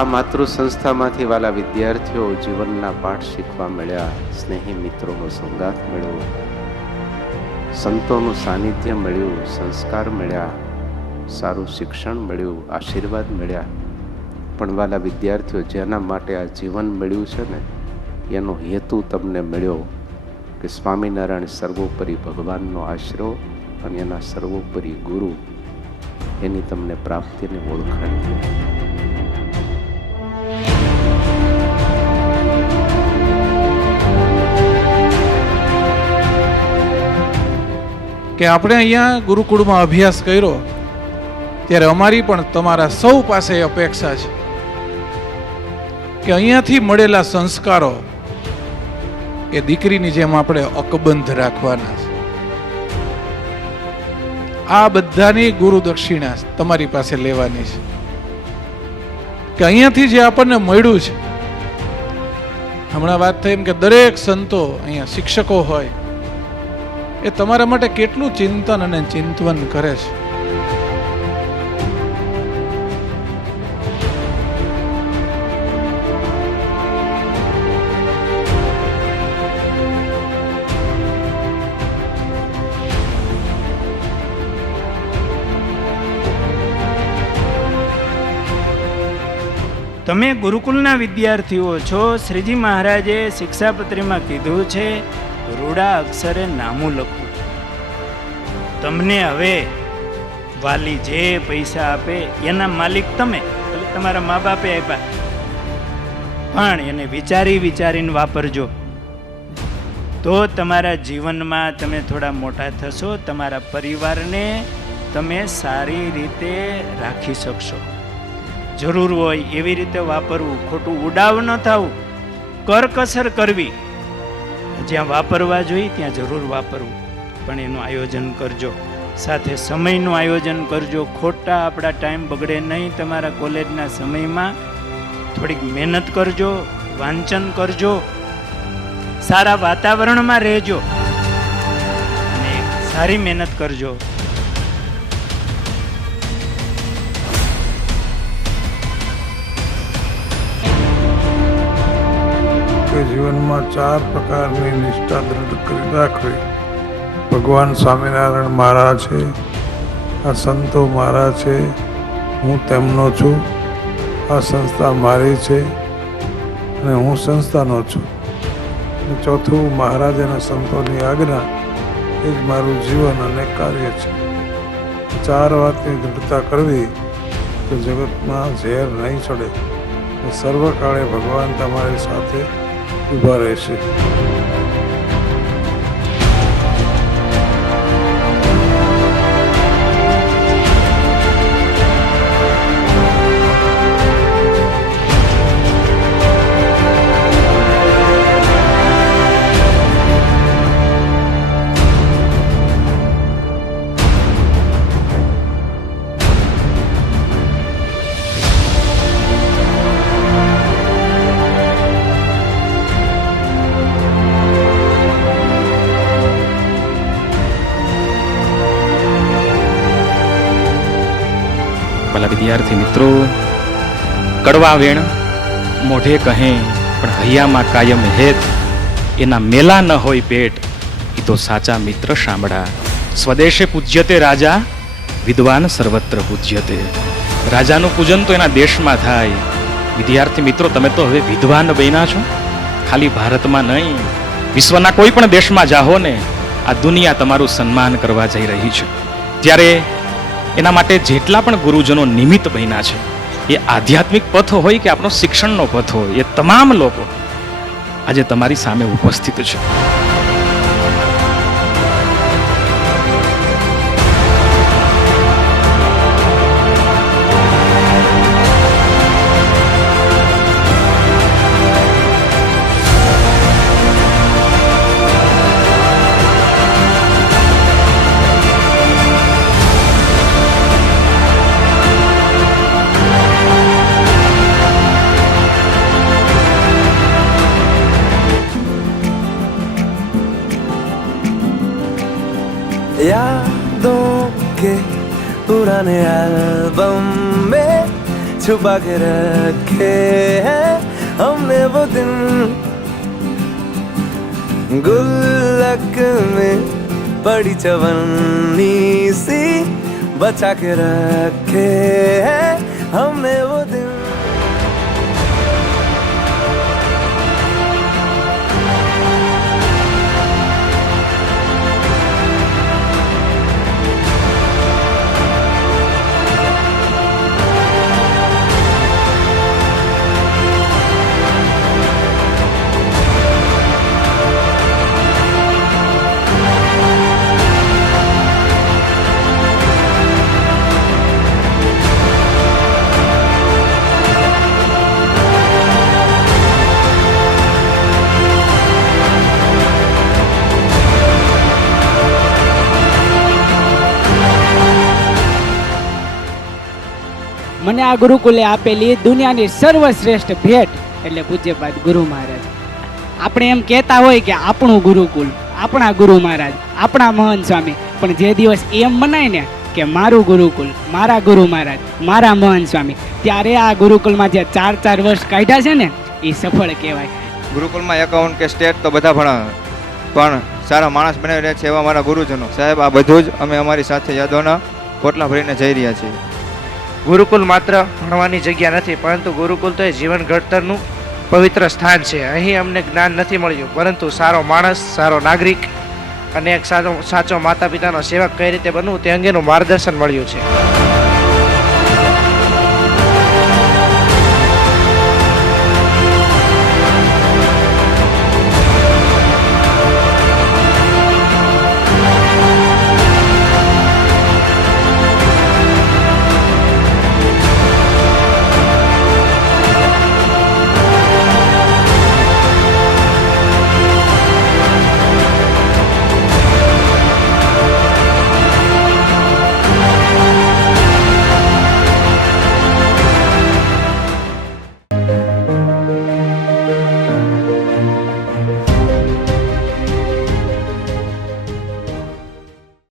આ માતૃ સંસ્થામાંથી વાલા વિદ્યાર્થીઓ જીવનના પાઠ શીખવા મળ્યા, સ્નેહી મિત્રોનો સંગાત મળ્યો, સંતોનું સાનિધ્ય મળ્યું, સંસ્કાર મળ્યા, સારું શિક્ષણ મળ્યું, આશીર્વાદ મળ્યા. પણ વાલા વિદ્યાર્થીઓ, જેના માટે આ જીવન મળ્યું છે ને, એનો હેતુ તમને મળ્યો કે સ્વામિનારાયણ સર્વોપરી ભગવાનનો આશરો અને એના સર્વોપરી ગુરુ, એની તમને પ્રાપ્તિની ઓળખાણ થઈ. કે આપણે અહીંયા ગુરુકુળમાં અભ્યાસ કર્યો ત્યારે અમારી પણ તમારા સૌ પાસે અપેક્ષા છે કે અહીંયાથી મળેલા સંસ્કારો એ દીકરીની જેમ આપણે અકબંધ રાખવાના છે. આ બધાની ગુરુ દક્ષિણા તમારી પાસે લેવાની છે કે અહીંયાથી જે આપણને મળ્યું છે. હમણાં વાત થઈ એમ કે દરેક સંતો અહીંયા શિક્ષકો હોય એ તમારા માટે કેટલું ચિંતન અને ચિંતવન કરે છે. તમે ગુરુકુલના વિદ્યાર્થીઓ છો. શ્રીજી મહારાજે શિક્ષાપત્રીમાં કીધું છે રૂડા અક્ષરે નામું લખવું. તમને હવે વાલી જે પૈસા આપે એના માલિક તમે, એટલે તમારા મા બાપે આપ્યા, પણ એને વિચારીને વાપરજો. તો તમારા જીવનમાં તમે થોડા મોટા થશો, તમારા પરિવારને તમે સારી રીતે રાખી શકશો. જરૂર હોય એવી રીતે વાપરવું, ખોટું ઉડાવ ન થવું, કરકસર કરવી. જ્યાં વાપરવા જોઈએ ત્યાં જરૂર વાપરવું, પણ એનું આયોજન કરજો. સાથે સમયનું આયોજન કરજો. ખોટા આપણા ટાઈમ બગડે નહીં. તમારા કોલેજના સમયમાં થોડીક મહેનત કરજો, વાંચન કરજો, સારા વાતાવરણમાં રહેજો અને સારી મહેનત કરજો. જીવનમાં 4 પ્રકારની નિષ્ઠા દૃઢ કરી રાખવી. ભગવાન સ્વામિનારાયણ મારા છે, આ સંતો મારા છે, હું તેમનો છું, આ સંસ્થા મારી છે અને હું સંસ્થાનો છું. અને ચોથું, મહારાજ અને સંતોની આજ્ઞા એ જ મારું જીવન અને કાર્ય છે. 4 વાતની દૃઢતા કરવી તો જગતમાં ઝેર નહીં ચડે અને સર્વકાળે ભગવાન તમારી સાથે ઊભા રહેશે. ભલા વિદ્યાર્થી મિત્રો, કડવા વેણ મોઢે કહે પણ હૈયામાં કાયમ હેત, એના મેલા ન હોય પેટ, એ તો સાચા મિત્ર સાંભળા. સ્વદેશે પૂજ્યતે રાજા, વિદ્વાન સર્વત્ર પૂજ્યતે. રાજાનું પૂજન તો એના દેશમાં થાય. વિદ્યાર્થી મિત્રો, તમે તો હવે વિદ્વાન બન્યા છો. ખાલી ભારતમાં નહીં, વિશ્વના કોઈ પણ દેશમાં જાઓ ને, આ દુનિયા તમારું સન્માન કરવા જઈ રહી છે. ત્યારે એના માટે જેટલા પણ ગુરુજનો નિમિત્ત બન્યા છે, એ આધ્યાત્મિક પથ હોય કે આપણો શિક્ષણનો પથ હોય, એ તમામ લોકો આજે તમારી સામે ઉપસ્થિત છે. यादों के पुराने एल्बम में छुपा के रखे हैं हमने वो दिन, गुल्लक में पड़ी चवन्नी सी बचा के रखे हैं हमने वो दिन। મને આ ગુરુકુલે આપેલી દુનિયાની સર્વશ્રેષ્ઠ ભેટ એટલે પૂજ્યપાદ ગુરુ મહારાજ. આપણે એમ કહેતા હોય કે આપણું ગુરુકુલ, આપણા ગુરુ મહારાજ, આપણા મહંત સ્વામી, પણ જે દિવસ એમ મનાય ને કે મારું ગુરુકુલ, મારા ગુરુ મહારાજ, મારા મહંત સ્વામી, ત્યારે આ ગુરુકુલમાં જે 4 વર્ષ કાઢ્યા છે ને એ સફળ કહેવાય. ગુરુકુલમાં એકાઉન્ટ કે સ્ટેટ તો બધા ભણાવે, પણ સારા માણસ બનાવી રહ્યા છે એવા મારા ગુરુજનો સાહેબ, આ બધું જ અમે અમારી સાથે યાદોના પોટલા ભરીને જઈ રહ્યા છીએ. ગુરુકુલ માત્ર ભણવાની જગ્યા નથી, પરંતુ ગુરુકુલ તો એ જીવન ઘડતરનું પવિત્ર સ્થાન છે. અહીં અમને જ્ઞાન નથી મળ્યું, પરંતુ સારો માણસ, સારો નાગરિક અને એક સાચો માતા પિતાનો સેવક કઈ રીતે બનવું તે અંગેનું માર્ગદર્શન મળ્યું છે.